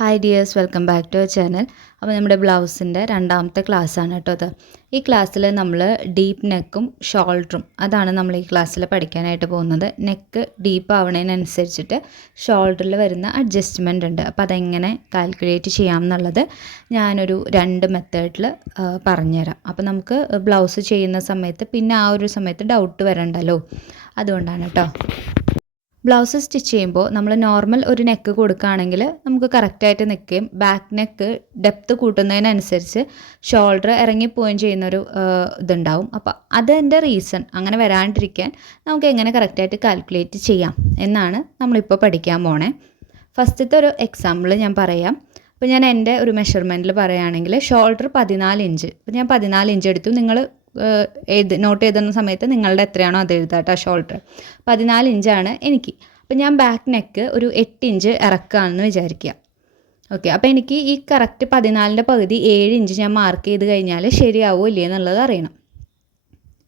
Hi dears, welcome back to our channel. അപ്പോൾ നമ്മുടെ ബ്ലൗസിൻ്റെ രണ്ടാമത്തെ ക്ലാസ്സാണ് കേട്ടോ അത്. ഈ ക്ലാസ്സിൽ നമ്മൾ ഡീപ്പ് നെക്കും ഷോൾഡറും അതാണ് നമ്മൾ ഈ ക്ലാസ്സിൽ പഠിക്കാനായിട്ട് പോകുന്നത്. നെക്ക് ഡീപ്പ് ആവണതിനനുസരിച്ചിട്ട് ഷോൾഡറിൽ വരുന്ന അഡ്ജസ്റ്റ്മെൻ്റ് ഉണ്ട്. അപ്പോൾ അതെങ്ങനെ കാൽക്കുലേറ്റ് ചെയ്യാം എന്നുള്ളത് ഞാനൊരു 2 മെത്തേഡിൽ പറഞ്ഞുതരാം. അപ്പോൾ നമുക്ക് ബ്ലൗസ് ചെയ്യുന്ന സമയത്ത് പിന്നെ ആ ഒരു സമയത്ത് ഡൗട്ട് വരണ്ടല്ലോ, അതുകൊണ്ടാണ് കേട്ടോ. ബ്ലൗസ് സ്റ്റിച്ച് ചെയ്യുമ്പോൾ നമ്മൾ നോർമൽ ഒരു നെക്ക് കൊടുക്കുകയാണെങ്കിൽ നമുക്ക് കറക്റ്റായിട്ട് നിൽക്കുകയും ബാക്ക് നെക്ക് ഡെപ്ത്ത് കൂട്ടുന്നതിനനുസരിച്ച് ഷോൾഡർ ഇറങ്ങിപ്പോവുകയും ചെയ്യുന്നൊരു ഇതുണ്ടാവും. അപ്പോൾ അതിൻ്റെ റീസൺ അങ്ങനെ വരാണ്ടിരിക്കാൻ നമുക്ക് എങ്ങനെ കറക്റ്റായിട്ട് കാൽക്കുലേറ്റ് ചെയ്യാം എന്നാണ് നമ്മളിപ്പോൾ പഠിക്കാൻ പോണേ. ഫസ്റ്റത്തെ ഒരു എക്സാമ്പിൾ ഞാൻ പറയാം. അപ്പോൾ ഞാൻ എൻ്റെ ഒരു മെഷർമെൻറ്റിൽ പറയുകയാണെങ്കിൽ ഷോൾഡർ 14 ഇഞ്ച്. അപ്പോൾ ഞാൻ 14 ഇഞ്ച് എടുത്തു. നിങ്ങൾ നോട്ട് എഴുതുന്ന സമയത്ത് നിങ്ങളുടെ എത്രയാണോ അത് എഴുതാട്ടോ. ഷോൾഡർ 14 ഇഞ്ചാണ് എനിക്ക്. അപ്പോൾ ഞാൻ ബാക്ക് നെക്ക് ഒരു 8 ഇഞ്ച് ഇറക്കുകയാണെന്ന് വിചാരിക്കുക. ഓക്കെ, അപ്പോൾ എനിക്ക് ഈ കറക്റ്റ് 14ൻ്റെ പകുതി 7 ഇഞ്ച് ഞാൻ മാർക്ക് ചെയ്ത് കഴിഞ്ഞാൽ ശരിയാവോ ഇല്ലേ എന്നുള്ളത് അറിയണം.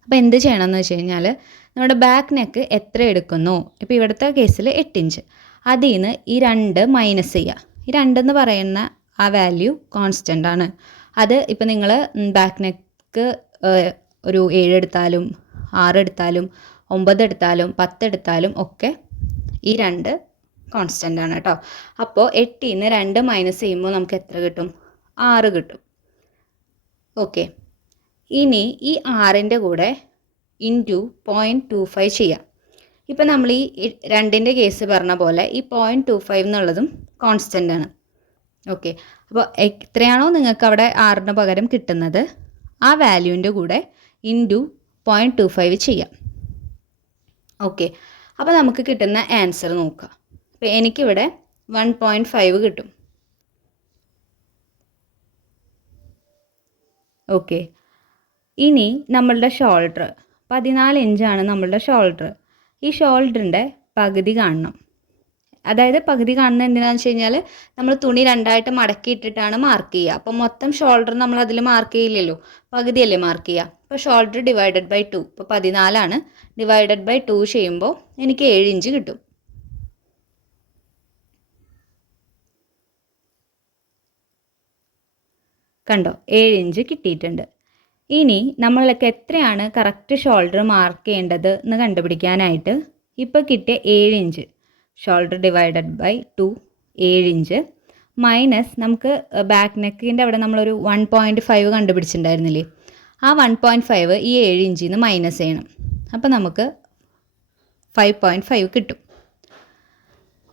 അപ്പോൾ എന്ത് ചെയ്യണമെന്ന് വെച്ച് കഴിഞ്ഞാൽ നമ്മുടെ ബാക്ക് നെക്ക് എത്ര എടുക്കുന്നു, ഇപ്പോൾ ഇവിടുത്തെ കേസിൽ 8 ഇഞ്ച്, അതിൽ നിന്ന് ഈ 2 മൈനസ് ചെയ്യുക. ഈ 2 എന്ന് പറയുന്ന ആ വാല്യൂ കോൺസ്റ്റൻ്റ് ആണ്. അത് ഇപ്പോൾ നിങ്ങൾ ബാക്ക് നെക്ക് ഒരു 7 എടുത്താലും 6 എടുത്താലും 9 എടുത്താലും 10 എടുത്താലും ഒക്കെ ഈ 2 കോൺസ്റ്റൻ്റ് ആണ് കേട്ടോ. അപ്പോൾ 8ൽ നിന്ന് 2 മൈനസ് ചെയ്യുമ്പോൾ നമുക്ക് എത്ര കിട്ടും? 6 കിട്ടും. ഓക്കെ, ഇനി ഈ 6ൻ്റെ കൂടെ ഇൻറ്റു 0.25 ചെയ്യാം. ഇപ്പം നമ്മൾ ഈ 2ൻ്റെ കേസ് പറഞ്ഞ പോലെ ഈ 0.25 എന്നുള്ളതും കോൺസ്റ്റൻ്റ് ആണ്. ഓക്കെ, അപ്പോൾ എത്രയാണോ നിങ്ങൾക്ക് അവിടെ 6ന് പകരം കിട്ടുന്നത് ആ വാല്യൂവിൻ്റെ കൂടെ ഇൻറ്റു 0.25 ചെയ്യാം. ഓക്കെ, അപ്പോൾ നമുക്ക് കിട്ടുന്ന ആൻസർ നോക്കുക. അപ്പോൾ എനിക്കിവിടെ 1.5 കിട്ടും. ഓക്കെ, ഇനി നമ്മളുടെ ഷോൾഡർ 14 ഇഞ്ചാണ് നമ്മളുടെ ഷോൾഡർ. ഈ ഷോൾഡറിൻ്റെ പകുതി കാണണം. അതായത് പകുതി കാണുന്നത് എന്തിനാണെന്ന് വെച്ച് കഴിഞ്ഞാൽ നമ്മൾ തുണി 2ആയിട്ട് മടക്കിയിട്ടിട്ടാണ് മാർക്ക് ചെയ്യുക. അപ്പോൾ മൊത്തം ഷോൾഡർ നമ്മൾ അതിൽ മാർക്ക് ചെയ്യില്ലല്ലോ, പകുതിയല്ലേ മാർക്ക് ചെയ്യുക. അപ്പോൾ ഷോൾഡർ ഡിവൈഡഡ് ബൈ 2, ഇപ്പോൾ 14 ഡിവൈഡഡ് ബൈ 2 ചെയ്യുമ്പോൾ എനിക്ക് 7 ഇഞ്ച് കിട്ടും. കണ്ടോ, 7 ഇഞ്ച് കിട്ടിയിട്ടുണ്ട്. ഇനി നമ്മൾക്ക് എത്രയാണ് കറക്റ്റ് ഷോൾഡർ മാർക്ക് ചെയ്യേണ്ടത് എന്ന് കണ്ടുപിടിക്കാനായിട്ട് ഇപ്പോൾ കിട്ടിയ 7 inch shoulder divided by 2 7 inch minus നമുക്ക് ബാക്ക് നെക്കിൻ്റെ അവിടെ നമ്മളൊരു 1.5 കണ്ടുപിടിച്ചിട്ടുണ്ടായിരുന്നില്ലേ, ആ 1.5 ഈ 7 ഇഞ്ചിൽ നിന്ന് മൈനസ് ചെയ്യണം. അപ്പോൾ നമുക്ക് 5.5 കിട്ടും.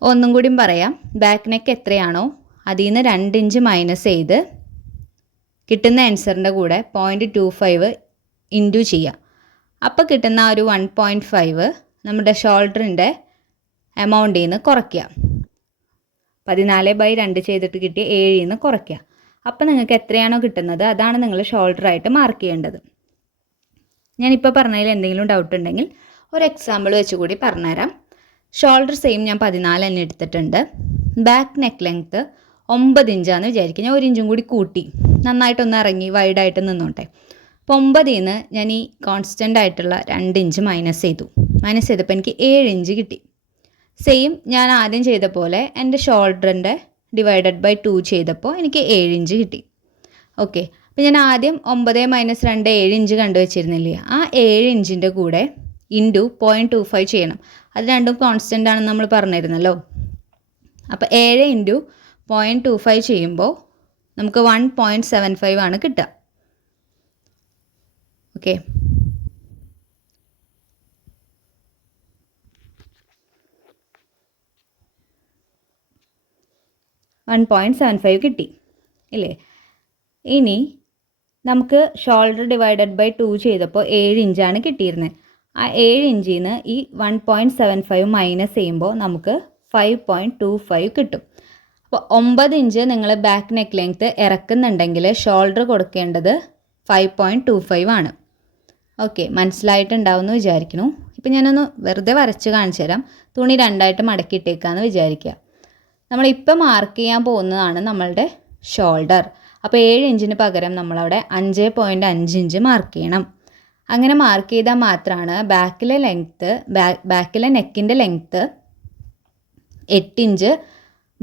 ഒന്നും കൂടി പറയാം, ബാക്ക് നെക്ക് എത്രയാണോ അതിൽ നിന്ന് 2 ഇഞ്ച് മൈനസ് ചെയ്ത് കിട്ടുന്ന ആൻസറിൻ്റെ കൂടെ 0.25 ഇൻറ്റു ചെയ്യാം. അപ്പോൾ കിട്ടുന്ന ആ ഒരു 1.5 നമ്മുടെ ഷോൾഡറിൻ്റെ എമൗണ്ടിൽ നിന്ന് കുറയ്ക്കുക. 14/2 ചെയ്തിട്ട് കിട്ടിയ 7ൽ നിന്ന് കുറയ്ക്കുക. അപ്പോൾ നിങ്ങൾക്ക് എത്രയാണോ കിട്ടുന്നത് അതാണ് നിങ്ങൾ ഷോൾഡറായിട്ട് മാർക്ക് ചെയ്യേണ്ടത്. ഞാനിപ്പോൾ പറഞ്ഞതിൽ എന്തെങ്കിലും ഡൗട്ട് ഉണ്ടെങ്കിൽ ഒരു എക്സാമ്പിൾ വെച്ച് കൂടി പറഞ്ഞുതരാം. ഷോൾഡർ സെയിം ഞാൻ 14 തന്നെ എടുത്തിട്ടുണ്ട്. ബാക്ക് നെക്ക് ലെങ്ത്ത് 9 ഇഞ്ചാണെന്ന് വിചാരിക്കുക. ഞാൻ 1 ഇഞ്ചും കൂടി കൂട്ടി നന്നായിട്ടൊന്ന് ഇറങ്ങി വൈഡായിട്ട് നിന്നോട്ടെ. അപ്പോൾ 9ൽ നിന്ന് ഞാൻ ഈ കോൺസ്റ്റൻ്റ് ആയിട്ടുള്ള 2 ഇഞ്ച് മൈനസ് ചെയ്തപ്പോൾ എനിക്ക് 7 ഇഞ്ച് കിട്ടി. സെയിം ഞാൻ ആദ്യം ചെയ്ത പോലെ എൻ്റെ ഷോൾഡറിൻ്റെ ഡിവൈഡഡ് ബൈ 2 ചെയ്തപ്പോൾ എനിക്ക് 7 ഇഞ്ച് കിട്ടി. ഓക്കെ, അപ്പോൾ ഞാൻ ആദ്യം 9 മൈനസ് 2 7 ഇഞ്ച് കണ്ടുവച്ചിരുന്നില്ലേ, ആ 7 ഇഞ്ചിൻ്റെ കൂടെ ഇൻറ്റു 0.25 ചെയ്യണം. അത് രണ്ടും കോൺസ്റ്റൻ്റ് ആണെന്ന് നമ്മൾ പറഞ്ഞിരുന്നല്ലോ. അപ്പോൾ 7 ഇൻറ്റു 0.25 ചെയ്യുമ്പോൾ നമുക്ക് 1.75 ആണ് കിട്ടുക. ഓക്കെ, 1.75 കിട്ടി ഇല്ലേ. ഇനി നമുക്ക് ഷോൾഡർ ഡിവൈഡഡ് ബൈ 2 ചെയ്തപ്പോൾ 7 ഇഞ്ചാണ് കിട്ടിയിരുന്നത്. ആ 7 ഇഞ്ചിൽ നിന്ന് ഈ 1.75 മൈനസ് ചെയ്യുമ്പോൾ നമുക്ക് 5.25 കിട്ടും. അപ്പോൾ 9 ഇഞ്ച് നിങ്ങൾ ബാക്ക് നെക്ക് ലെങ്ത്ത് ഇറക്കുന്നുണ്ടെങ്കിൽ ഷോൾഡർ കൊടുക്കേണ്ടത് 5.25 ആണ്. ഓക്കെ, മനസ്സിലായിട്ടുണ്ടാവുമെന്ന് വിചാരിക്കുന്നു. ഇപ്പം ഞാനൊന്ന് വെറുതെ വരച്ച് കാണിച്ചു തരാം. തുണി 2ആയിട്ട് മടക്കിയിട്ടേക്കാന്ന് വിചാരിക്കുക. നമ്മളിപ്പോൾ മാർക്ക് ചെയ്യാൻ പോകുന്നതാണ് നമ്മളുടെ ഷോൾഡർ. അപ്പോൾ 7 ഇഞ്ചിന് പകരം നമ്മളവിടെ 5.5 ഇഞ്ച് മാർക്ക് ചെയ്യണം. അങ്ങനെ മാർക്ക് ചെയ്താൽ മാത്രമാണ് ബാക്കിലെ നെക്കിൻ്റെ ലെങ്ത്ത് 8 ഇഞ്ച്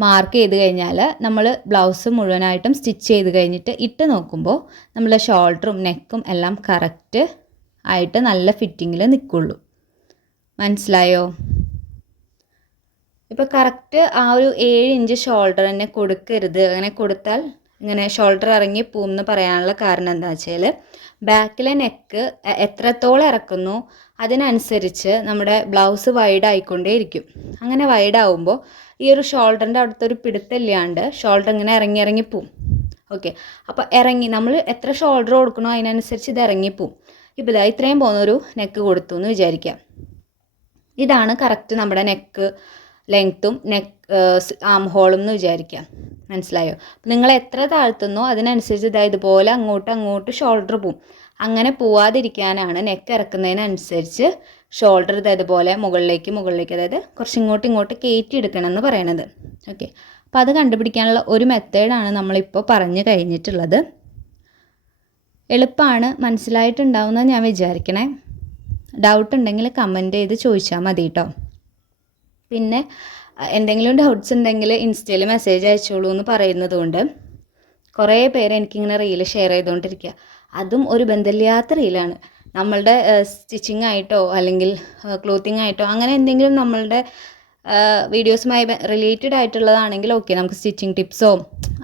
മാർക്ക് ചെയ്ത് കഴിഞ്ഞാൽ നമ്മൾ ബ്ലൗസ് മുഴുവനായിട്ടും സ്റ്റിച്ച് ചെയ്ത് കഴിഞ്ഞിട്ട് ഇട്ട് നോക്കുമ്പോൾ നമ്മളെ ഷോൾഡറും നെക്കും എല്ലാം കറക്റ്റ് ആയിട്ട് നല്ല ഫിറ്റിങ്ങിൽ നിൽക്കുള്ളൂ. മനസ്സിലായോ? ഇപ്പോൾ കറക്റ്റ് ആ ഒരു 7 ഇഞ്ച് ഷോൾഡർ തന്നെ കൊടുക്കരുത്. അങ്ങനെ കൊടുത്താൽ ഇങ്ങനെ ഷോൾഡർ ഇറങ്ങി പോവും എന്ന് പറയാനുള്ള കാരണം എന്താ വെച്ചാൽ ബാക്കിലെ നെക്ക് എത്രത്തോളം ഇറക്കുന്നു അതിനനുസരിച്ച് നമ്മുടെ ബ്ലൗസ് വൈഡ് ആയിക്കൊണ്ടേയിരിക്കും. അങ്ങനെ വൈഡ് ആവുമ്പോൾ ഈ ഒരു ഷോൾഡറിൻ്റെ അടുത്തൊരു പിടുത്തമില്ലാണ്ട് ഷോൾഡർ ഇങ്ങനെ ഇറങ്ങി പോവും. ഓക്കെ, അപ്പോൾ നമ്മൾ എത്ര ഷോൾഡർ കൊടുക്കണോ അതിനനുസരിച്ച് ഇത് ഇറങ്ങിപ്പോവും. ഇപ്പോൾ ഇതാ ഇത്രയും പോകുന്നൊരു നെക്ക് കൊടുത്തു എന്ന് വിചാരിക്കാം. ഇതാണ് കറക്റ്റ് നമ്മുടെ നെക്ക് ലെങ്ത്തും ആം ഹോളും എന്ന് വിചാരിക്കാം. മനസ്സിലായോ? അപ്പം നിങ്ങൾ എത്ര താഴ്ത്തുന്നോ അതിനനുസരിച്ച് ഇതുപോലെ അങ്ങോട്ട് ഷോൾഡർ പോവും. അങ്ങനെ പോവാതിരിക്കാനാണ് നെക്ക് ഇറക്കുന്നതിനനുസരിച്ച് ഷോൾഡർ ഇതുപോലെ മുകളിലേക്ക് അതായത് കുറച്ച് ഇങ്ങോട്ട് കയറ്റിയെടുക്കണം എന്ന് പറയണത്. ഓക്കെ, അപ്പോൾ അത് കണ്ടുപിടിക്കാനുള്ള ഒരു മെത്തേഡാണ് നമ്മളിപ്പോൾ പറഞ്ഞു കഴിഞ്ഞിട്ടുള്ളത്. എളുപ്പമാണ്, മനസ്സിലായിട്ടുണ്ടാവുമെന്ന് ഞാൻ വിചാരിക്കണേ. ഡൗട്ട് ഉണ്ടെങ്കിൽ കമൻറ്റ് ചെയ്ത് ചോദിച്ചാൽ മതി കേട്ടോ. പിന്നെ എന്തെങ്കിലും ഡൗട്ട്സ് ഉണ്ടെങ്കിൽ ഇൻസ്റ്റയിൽ മെസ്സേജ് അയച്ചോളൂ എന്ന് പറയുന്നത് കൊണ്ട് കുറേ പേര് എനിക്കിങ്ങനെ റീൽ ഷെയർ ചെയ്തുകൊണ്ടിരിക്കുക. അതും ഒരു ബന്ധമില്ലാത്ത റീലാണ്. നമ്മളുടെ സ്റ്റിച്ചിങ് ആയിട്ടോ അല്ലെങ്കിൽ ക്ലോത്തിങ് ആയിട്ടോ അങ്ങനെ എന്തെങ്കിലും നമ്മളുടെ വീഡിയോസുമായി റിലേറ്റഡ് ആയിട്ടുള്ളതാണെങ്കിൽ ഓക്കെ, നമുക്ക് സ്റ്റിച്ചിങ് ടിപ്സോ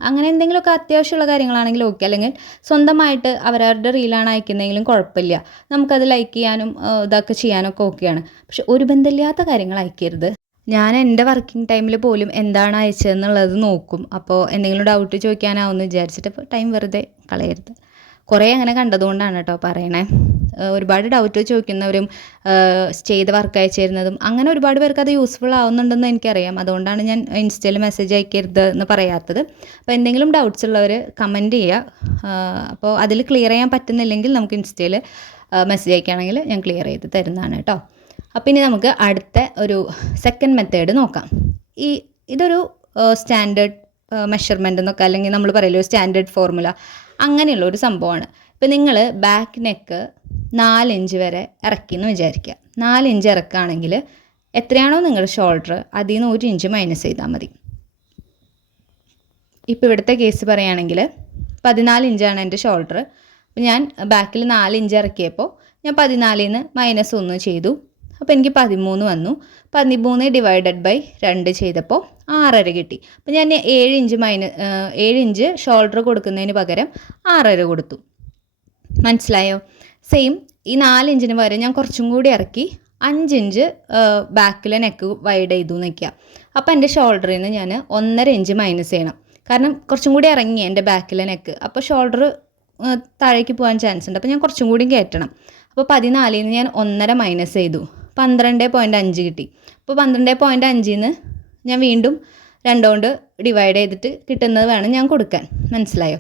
അങ്ങനെ എന്തെങ്കിലുമൊക്കെ അത്യാവശ്യമുള്ള കാര്യങ്ങളാണെങ്കിൽ ഓക്കെ. അല്ലെങ്കിൽ സ്വന്തമായിട്ട് അവരവരുടെ റീലാണ് അയക്കുന്നതെങ്കിലും കുഴപ്പമില്ല, നമുക്കത് ലൈക്ക് ചെയ്യാനും ഇതൊക്കെ ചെയ്യാനൊക്കെ ഓക്കെയാണ്. പക്ഷെ ഒരു ബന്ധമില്ലാത്ത കാര്യങ്ങൾ അയക്കരുത്. ഞാൻ എൻ്റെ വർക്കിംഗ് ടൈമിൽ പോലും എന്താണ് അയച്ചതെന്നുള്ളത് നോക്കും. അപ്പോൾ എന്തെങ്കിലും ഡൗട്ട് ചോദിക്കാനാവുമെന്ന് വിചാരിച്ചിട്ട് ഇപ്പോൾ ടൈം വെറുതെ കളയരുത്. കുറേ അങ്ങനെ കണ്ടതുകൊണ്ടാണ് കേട്ടോ പറയണേ. ഒരുപാട് ഡൗട്ട് ചോദിക്കുന്നവരും ചെയ്ത വർക്ക് അയച്ചു തരുന്നതും അങ്ങനെ ഒരുപാട് പേർക്ക് അത് യൂസ്ഫുൾ ആവുന്നുണ്ടെന്ന് എനിക്കറിയാം. അതുകൊണ്ടാണ് ഞാൻ ഇൻസ്റ്റയിൽ മെസ്സേജ് അയക്കരുത് എന്ന് പറയാത്തത്. അപ്പോൾ എന്തെങ്കിലും ഡൗട്ട്സ് ഉള്ളവർ കമൻറ്റ് ചെയ്യുക. അപ്പോൾ അതിൽ ക്ലിയർ ചെയ്യാൻ പറ്റുന്നില്ലെങ്കിൽ നമുക്ക് ഇൻസ്റ്റയിൽ മെസ്സേജ് അയക്കുകയാണെങ്കിൽ ഞാൻ ക്ലിയർ ചെയ്ത് തരുന്നതാണ് കേട്ടോ. അപ്പം ഇനി നമുക്ക് അടുത്ത ഒരു സെക്കൻഡ് മെത്തേഡ് നോക്കാം. ഇതൊരു സ്റ്റാൻഡേർഡ് മെഷർമെൻ്റ് എന്നൊക്കെ അല്ലെങ്കിൽ നമ്മൾ പറയല്ലോ സ്റ്റാൻഡേർഡ് ഫോർമുല, അങ്ങനെയുള്ള ഒരു സംഭവമാണ്. ഇപ്പം നിങ്ങൾ ബാക്ക് നെക്ക് 4 ഇഞ്ച് വരെ ഇറക്കി എന്ന് വിചാരിക്കുക. 4 ഇഞ്ച് ഇറക്കുകയാണെങ്കിൽ എത്രയാണോ നിങ്ങളുടെ ഷോൾഡർ അതിൽ നിന്ന് 1 ഇഞ്ച് മൈനസ് ചെയ്താൽ മതി. ഇപ്പോൾ ഇവിടുത്തെ കേസ് പറയുകയാണെങ്കിൽ 14 ഇഞ്ചാണ് എൻ്റെ ഷോൾഡർ. അപ്പോൾ ഞാൻ ബാക്കിൽ 4 ഇഞ്ച് ഇറക്കിയപ്പോൾ ഞാൻ 14 നിന്ന് -1 ചെയ്തു. അപ്പോൾ എനിക്ക് 13 വന്നു. 13 ഡിവൈഡഡ് ബൈ 2 ചെയ്തപ്പോൾ 6.5 കിട്ടി. അപ്പോൾ ഞാൻ 7 ഇഞ്ച് ഷോൾഡർ കൊടുക്കുന്നതിന് പകരം 6.5 കൊടുത്തു. മനസ്സിലായോ? സെയിം ഈ 4 ഇഞ്ചിന് പകരം ഞാൻ കുറച്ചും കൂടി ഇറക്കി 5 ഇഞ്ച് ബാക്കിലെ നെക്ക് വൈഡ് ചെയ്തു നിൽക്കുക. അപ്പോൾ എൻ്റെ ഷോൾഡറിൽ നിന്ന് ഞാൻ 1.5 ഇഞ്ച് മൈനസ് ചെയ്യണം. കാരണം കുറച്ചും കൂടി ഇറങ്ങി എൻ്റെ ബാക്കിലെ നെക്ക്. അപ്പോൾ ഷോൾഡർ താഴേക്ക് പോകാൻ ചാൻസ് ഉണ്ട്. അപ്പോൾ ഞാൻ കുറച്ചും കൂടി കയറ്റണം. അപ്പോൾ 14 നിന്ന് ഞാൻ 1.5 മൈനസ് ചെയ്തു, 12.5 കിട്ടി. അപ്പോൾ 12.5 നിന്ന് ഞാൻ വീണ്ടും 2 കൊണ്ട് ഡിവൈഡ് ചെയ്തിട്ട് കിട്ടുന്നത് വേണം ഞാൻ കൊടുക്കാൻ. മനസ്സിലായോ?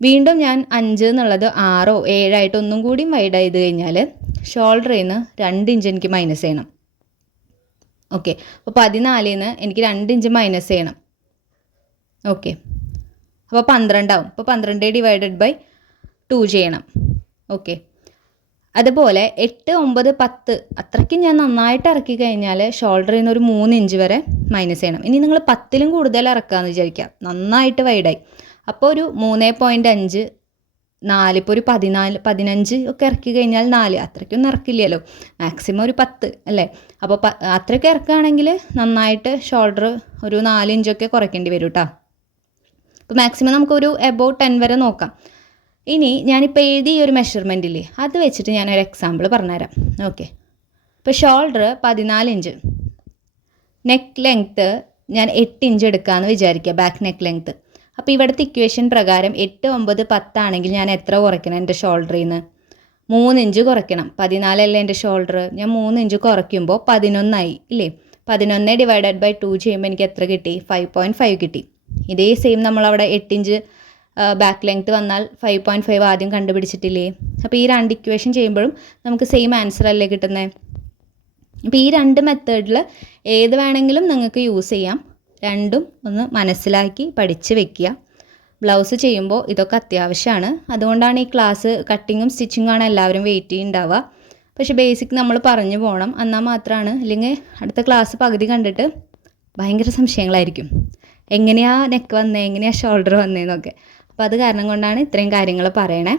വീണ്ടും ഞാൻ 5 എന്നുള്ളത് 6 7 ആയിട്ട് ഒന്നും കൂടി വൈഡ് ചെയ്ത് കഴിഞ്ഞാൽ ഷോൾഡറിൽ നിന്ന് 2 ഇഞ്ച് എനിക്ക് മൈനസ് ചെയ്യണം. ഓക്കെ, അപ്പോൾ 14 നിന്ന് എനിക്ക് 2 ഇഞ്ച് മൈനസ് ചെയ്യണം. ഓക്കെ, അപ്പോൾ 12 ആവും. അപ്പോൾ 12 ഡിവൈഡഡ് ബൈ 2 ചെയ്യണം. ഓക്കെ, അതുപോലെ 8 9 10 അത്രയ്ക്ക് ഞാൻ നന്നായിട്ട് ഇറക്കി കഴിഞ്ഞാൽ ഷോൾഡറിൽ നിന്ന് ഒരു 3 ഇഞ്ച് വരെ മൈനസ് ചെയ്യണം. ഇനി നിങ്ങൾ 10ലും കൂടുതൽ ഇറക്കാമെന്ന് വിചാരിക്കുക, നന്നായിട്ട് വൈഡായി. അപ്പോൾ ഒരു 3.5 4, ഇപ്പോൾ ഒരു 14 15 ഒക്കെ ഇറക്കി കഴിഞ്ഞാൽ 4 അത്രയ്ക്കൊന്നും ഇറക്കില്ലല്ലോ, മാക്സിമം ഒരു 10 അല്ലേ. അപ്പോൾ അത്രയ്ക്ക് ഇറക്കുകയാണെങ്കിൽ നന്നായിട്ട് ഷോൾഡർ ഒരു 4 ഇഞ്ചൊക്കെ കുറയ്ക്കേണ്ടി വരും കേട്ടോ. അപ്പോൾ മാക്സിമം നമുക്കൊരു എബോവ് 10 വരെ നോക്കാം. ഇനി ഞാനിപ്പോൾ എഴുതിയ ഒരു മെഷർമെൻറ്റില്ലേ അത് വെച്ചിട്ട് ഞാനൊരു എക്സാമ്പിൾ പറഞ്ഞുതരാം. ഓക്കെ, ഇപ്പോൾ ഷോൾഡർ 14 ഇഞ്ച്, നെക്ക് ലെങ്ത്ത് ഞാൻ 8 ഇഞ്ച് എടുക്കാമെന്ന് വിചാരിക്കുക, ബാക്ക് നെക്ക് ലെങ്ത്ത്. അപ്പോൾ ഇവിടുത്തെ ഇക്വേഷൻ പ്രകാരം 8 9 10 ആണെങ്കിൽ ഞാൻ എത്ര കുറയ്ക്കണം? എൻ്റെ ഷോൾഡറിൽ നിന്ന് 3 ഇഞ്ച് കുറയ്ക്കണം. 14 അല്ലേ എൻ്റെ ഷോൾഡർ, ഞാൻ 3 ഇഞ്ച് കുറയ്ക്കുമ്പോൾ 11 ആയി ഇല്ലേ. 11 ഡിവൈഡഡ് ബൈ 2 ചെയ്യുമ്പോൾ എനിക്ക് എത്ര കിട്ടി? 5.5 കിട്ടി. ഇതേ സെയിം നമ്മളവിടെ 8 ഇഞ്ച് ബാക്ക് ലെങ്ത്ത് വന്നാൽ 5.5 ആദ്യം കണ്ടുപിടിച്ചിട്ടില്ലേ. അപ്പോൾ ഈ 2 ഇക്വേഷൻ ചെയ്യുമ്പോഴും നമുക്ക് സെയിം ആൻസർ അല്ലേ കിട്ടുന്നത്. അപ്പോൾ ഈ 2 മെത്തേഡിൽ ഏത് വേണമെങ്കിലും നിങ്ങൾക്ക് യൂസ് ചെയ്യാം. രണ്ടും ഒന്ന് മനസ്സിലാക്കി പഠിച്ച് വെക്കുക. ബ്ലൗസ് ചെയ്യുമ്പോൾ ഇതൊക്കെ അത്യാവശ്യമാണ്. അതുകൊണ്ടാണ് ഈ ക്ലാസ് കട്ടിങ്ങും സ്റ്റിച്ചിങ്ങുമാണ് എല്ലാവരും വെയിറ്റ് ചെയ്യുന്നുണ്ടാവുക. പക്ഷേ ബേസിക് നമ്മൾ പറഞ്ഞു പോകണം, എന്നാൽ മാത്രമാണ്. ഇല്ലെങ്കിൽ അടുത്ത ക്ലാസ് പകുതി കണ്ടിട്ട് ഭയങ്കര സംശയങ്ങളായിരിക്കും. എങ്ങനെയാ നെക്ക് വന്നേ, എങ്ങനെയാ ഷോൾഡർ വന്നേന്നൊക്കെ. അപ്പോൾ അത് കാരണം കൊണ്ടാണ് ഇത്രയും കാര്യങ്ങൾ പറയണേ.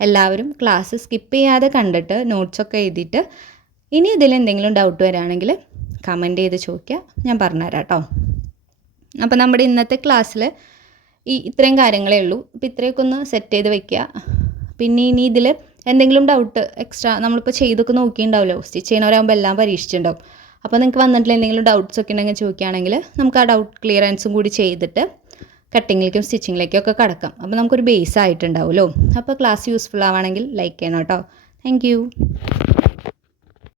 എല്ലാവരും ക്ലാസ് സ്കിപ്പ് ചെയ്യാതെ കണ്ടിട്ട് നോട്ട്സൊക്കെ എഴുതിയിട്ട് ഇനി ഇതിൽ എന്തെങ്കിലും ഡൗട്ട് വരികയാണെങ്കിൽ കമൻറ്റ് ചെയ്ത് ചോദിക്കുക, ഞാൻ പറഞ്ഞുതരാം കേട്ടോ. അപ്പോൾ നമ്മുടെ ഇന്നത്തെ ക്ലാസ്സിൽ ഇത്രയും കാര്യങ്ങളേ ഉള്ളൂ. അപ്പോൾ ഇത്രയൊക്കെ ഒന്ന് സെറ്റ് ചെയ്ത് വെക്കുക. പിന്നെ ഇനി ഇതിൽ എന്തെങ്കിലും ഡൗട്ട് എക്സ്ട്രാ നമ്മളിപ്പോൾ ചെയ്തൊക്കെ നോക്കിയിട്ടുണ്ടാവുമല്ലോ, സ്റ്റിച്ച് ചെയ്യുന്നവരാകുമ്പോൾ എല്ലാം പരീക്ഷിച്ചിട്ടുണ്ടാവും. അപ്പോൾ നിങ്ങൾക്ക് വന്നിട്ടുള്ള എന്തെങ്കിലും ഡൗട്ട്സ് ഒക്കെ ഉണ്ടെങ്കിൽ ചോദിക്കുകയാണെങ്കിൽ നമുക്ക് ആ ഡൗട്ട് ക്ലിയറൻസും കൂടി ചെയ്തിട്ട് കട്ടിങ്ങിലേക്കും സ്റ്റിച്ചിങ്ങിലേക്കും ഒക്കെ കടക്കാം. അപ്പോൾ നമുക്കൊരു ബേസ് ആയിട്ടുണ്ടാവുമല്ലോ. അപ്പോൾ ക്ലാസ് യൂസ്ഫുൾ ആവുകയാണെങ്കിൽ ലൈക്ക് ചെയ്യണം കേട്ടോ. താങ്ക്